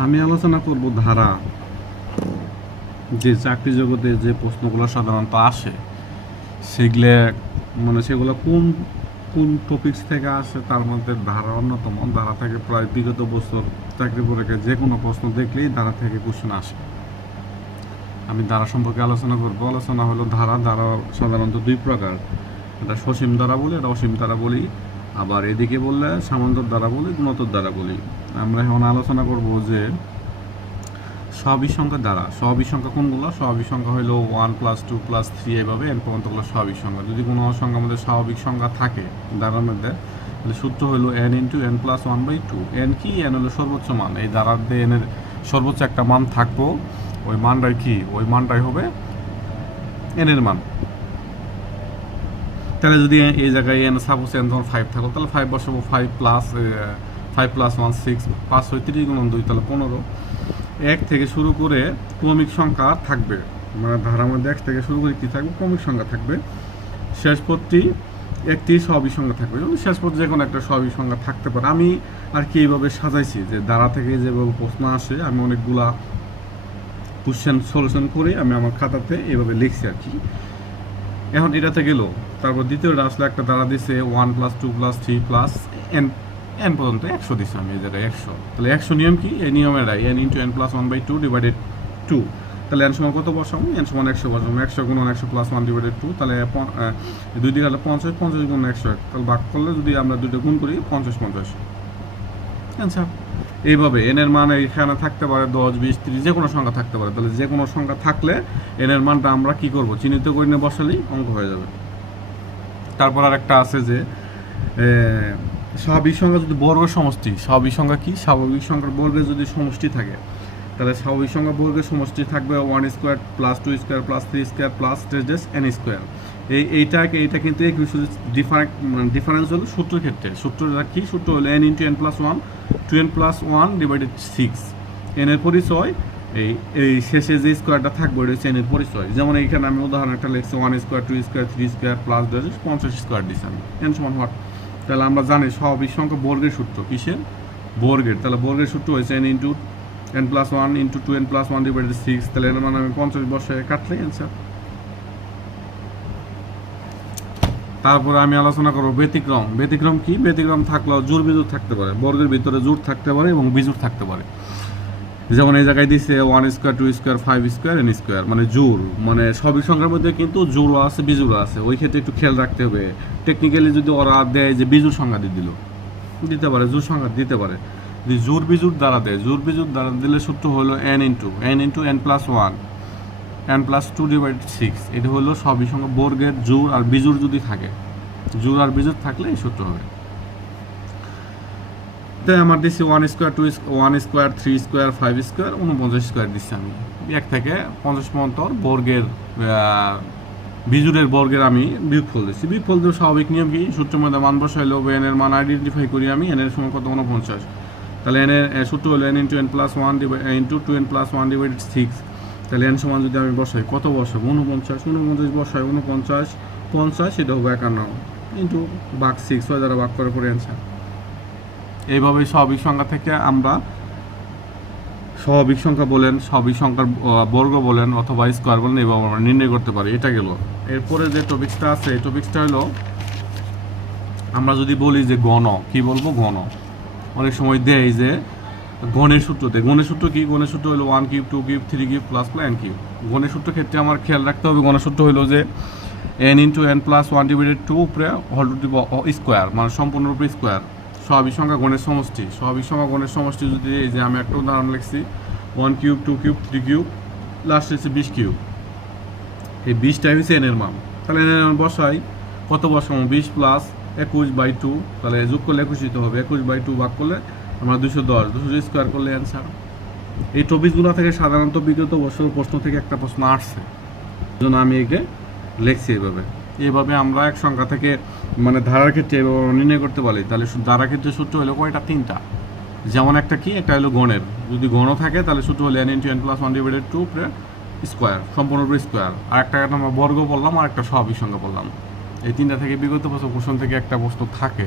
আমি আলোচনা করব ধারা, যে চাকরি জগতে যে প্রশ্নগুলো সাধারণত আসে সেগুলো, সেগুলো কোন কোন টপিকস থেকে আসে তার মধ্যে ধারা অন্যতম। ধারা থেকে প্রায় বিগত বছর চাকরি পরীক্ষায় যে কোনো প্রশ্ন দেখলেই ধারা থেকে কোশ্চেন আসে। আমি ধারা সম্পর্কে আলোচনা করব। আলোচনা হলো ধারা সাধারণত দুই প্রকার, এটা সসীম ধারা বলি, এটা অসীম ধারা বলি। আবার এদিকে বললে সামান্তর ধারা বলি, গুণোত্তর ধারা বলি। আমরা এখন আলোচনা করব যে স্বাভাবিক সংখ্যার দ্বারা। স্বাভাবিক সংখ্যা কোনগুলো? স্বাভাবিক সংখ্যা হলো 1+2+3 এভাবে এন পর্যন্তগুলো স্বাভাবিক সংখ্যা। যদি কোনো সংখ্যার মধ্যে স্বাভাবিক সংখ্যা থাকে দ্বারার মধ্যে, তাহলে সূত্র হলো n × n+1/2। এন কি? এন হলো সর্বোচ্চ মান। এই দ্বারার দিয়ে এনের সর্বোচ্চ একটা মান থাকবো, ওই মানটাই কি? ওই মানটাই হবে এনের মান। তাহলে যদি এই জায়গায় এন সাপোজ এন ধর 5 থাকো, তাহলে 5 বসাবো। 5+1 6, 5 হয় 30 × 2, তাহলে 15। এক থেকে শুরু করে ক্রমিক সংখ্যা থাকবে, ধারার মধ্যে এক থেকে শুরু করে কী থাকবে? ক্রমিক সংখ্যা থাকবে। শেষ পদটি একটি স্বাভাবিক সংখ্যা থাকবে, এবং শেষ পদ যে কোনো একটা স্বাভাবিক সংখ্যা থাকতে পারে। আমি আর কি এইভাবে সাজাইছি যে ধারা থেকে যেভাবে প্রশ্ন আসে, আমি অনেকগুলা কোশ্চেন সলিউশন করে আমি আমার খাতাতে এইভাবে লিখছি আর কি। এখন এটাতে গেল, তারপর দ্বিতীয়টা আসলে একটা ধারা দিছে 1+2+3+n এন পর্যন্ত 100 দিচ্ছে। আমি এই জায়গায় 100, তাহলে 100 নিয়ম কি? এই নিয়মের n × n+1/2 ডিভাইডেড 2। তাহলে এন সমান কত বসাবো? এন সমান 100 বসাবো। 100 × 100+1 ডিভাইডেড 2, তাহলে 2 দিকে হলে 50, 50 × 100, তাহলে ভাগ করলে যদি আমরা দুটো গুণ করি 50 অ্যান্সার। এইভাবে এনের মান এখানে থাকতে পারে 10, 20, 30, যে কোনো সংখ্যা থাকতে পারে। তাহলে যে কোনো সংখ্যা থাকলে এনের মানটা আমরা কি করব? চিহ্নিত করে নিয়ে বসালেই অঙ্ক হয়ে যাবে। তারপর আর একটা আছে যে স্বাভাবিক সংখ্যা যদি বর্গের সমষ্টি। স্বাভাবিক সংখ্যা কি? স্বাভাবিক সংখ্যার বর্গের যদি সমষ্টি থাকে, তাহলে স্বাভাবিক সংখ্যা বর্গের সমষ্টি থাকবে 1² + 2² + 3² + n²। এইটা কিন্তু এই ডিফারেন্স হলো সূত্রের ক্ষেত্রে। সূত্রটা কি? সূত্র হলো n × n+1, 2n+1 ডিভাইডেড 6। এনের পরিচয় এই শেষে যে স্কোয়ারটা থাকবে ওটা হচ্ছে এনের পরিচয়। যেমন এইখানে আমি উদাহরণ একটা লিখছি 1², 2², 3² + 50² দিচ্ছি আমি, n সমান হট। তাহলে আমরা জানি স্বাভাবিক সংখ্যা বর্গের সূত্র কিসের? বর্গের। তাহলে বর্গের সূত্র হয়েছে n × n+1 × 2n+1 ডিভাইডেড 6। তাহলে এর মানে আমি 50 বসায় কাটলে অ্যান্সার। তারপরে আমি আলোচনা করবো ব্যতিক্রম। ব্যতিক্রম কি? ব্যতিক্রম থাকলেও জোড় বিজোড় থাকতে পারে। বর্গের ভিতরে জোড় থাকতে পারে এবং বিজোড় থাকতে পারে। যেমন এই জায়গায় দিচ্ছে 1², 2², 5², n², জোড়। সবই সংখ্যার মধ্যে কিন্তু জোড়ও আছে, বিজোড়ও আছে। ওই ক্ষেত্রে একটু খেয়াল রাখতে হবে। টেকনিক্যালি যদি ওরা দেয় যে বিজোড় সংখ্যা দিয়ে দিল, দিতে পারে, জোড় সংখ্যা দিতে পারে। যদি জোড় বিজোড় দ্বারা দেয়, জোড় বিজোড় দ্বারা দিলে সূত্র হলো n × n+1 n+2 ডিভাইডেড 6। এটা হলো সবই সংখ্যা বর্গের জোড় আর বিজোড় যদি থাকে, জোড় আর বিজোড় থাকলে এই সূত্র হবে। তাই আমার দিচ্ছি 1², 3², 5², 49² দিচ্ছি আমি। 1 থেকে 50 পর্যন্ত বর্গের বিজোড়ের বর্গের আমি বিয়োগফল দিচ্ছি। বিয়োগফল দিয়ে স্বাভাবিক নিয়ম কি? সূত্রের মধ্যে মান বসাইলে এন এর মান আইডেন্টিফাই করি আমি। এন এর সময় কত? 49। তাহলে এন এর সূত্র হলো n × n+1 × 2n+1 ডিভাইডেড 6। তাহলে এন সমান যদি আমি বসাই, কত বসাবো? 49 বসাই, 49, 50, এটা হবে 51 ইন্টু ভাগ 6, 6 দ্বারা ভাগ করে পরে অ্যান্সার। এইভাবেই স্বাভাবিক সংখ্যা থেকে আমরা স্বাভাবিক সংখ্যা বলেন, স্বাভাবিক সংখ্যার বর্গ বলেন অথবা স্কোয়ার বলেন, এইভাবে আমরা নির্ণয় করতে পারি। এটা গেল। এরপরে যে টপিক্সটা আছে, এই টপিক্সটা হলো আমরা যদি বলি যে গণ, কি বলবো? গণ। অনেক সময় দেয় যে গণের সূত্রতে। গণের সূত্র কি? গণের সূত্র হলো 1³ 2³ 3³ + n³। গণের সূত্র ক্ষেত্রে আমার খেয়াল রাখতে হবে, গণের সূত্র হলো যে n × n+1 ডিভাইডেড 2 উপরে হোল টু দি স্কোয়ার, সম্পূর্ণরূপে স্কোয়ার। স্বাভাবিক সংখ্যা গণের সমষ্টি। স্বাভাবিক সংখ্যা গণের সমষ্টি যদি এই যে আমি একটা উদাহরণ লিখছি 1³ 2³ 3³ লাস্টে হচ্ছে 20³। এই 20টাই হচ্ছে এন এর মান। তাহলে এন এর মান বসাই, কত বসাবো? 20 + 21/2, তাহলে যোগ করলে 21 দিতে হবে। 21/2 ভাগ করলে আমরা 210, 200 স্কোয়ার করলে অ্যান্সার। এই টপিকগুলো থেকে সাধারণত বিগত বছর প্রশ্ন থেকে একটা প্রশ্ন আসছে, এই জন্য আমি একে লিখছি এইভাবে। এইভাবে আমরা এক সংখ্যা থেকে ধারার ক্ষেত্রে এভাবে নির্ণয় করতে পারি। তাহলে ধারার ক্ষেত্রে সূত্র হলো কয়টা? 3টা। যেমন একটা কি? একটা হলো গণের। যদি গণ থাকে তাহলে সূত্র হলো n × n+1 ডিভাইডেড 2 উপরে স্কোয়ার, সম্পূর্ণরূপে স্কোয়ার। আর একটা আমরা বর্গ বললাম, আর একটা স্বাভাবিক সংখ্যা বললাম। এই 3টা থেকে বিগত বছর প্রশ্ন থেকে একটা প্রশ্ন থাকে।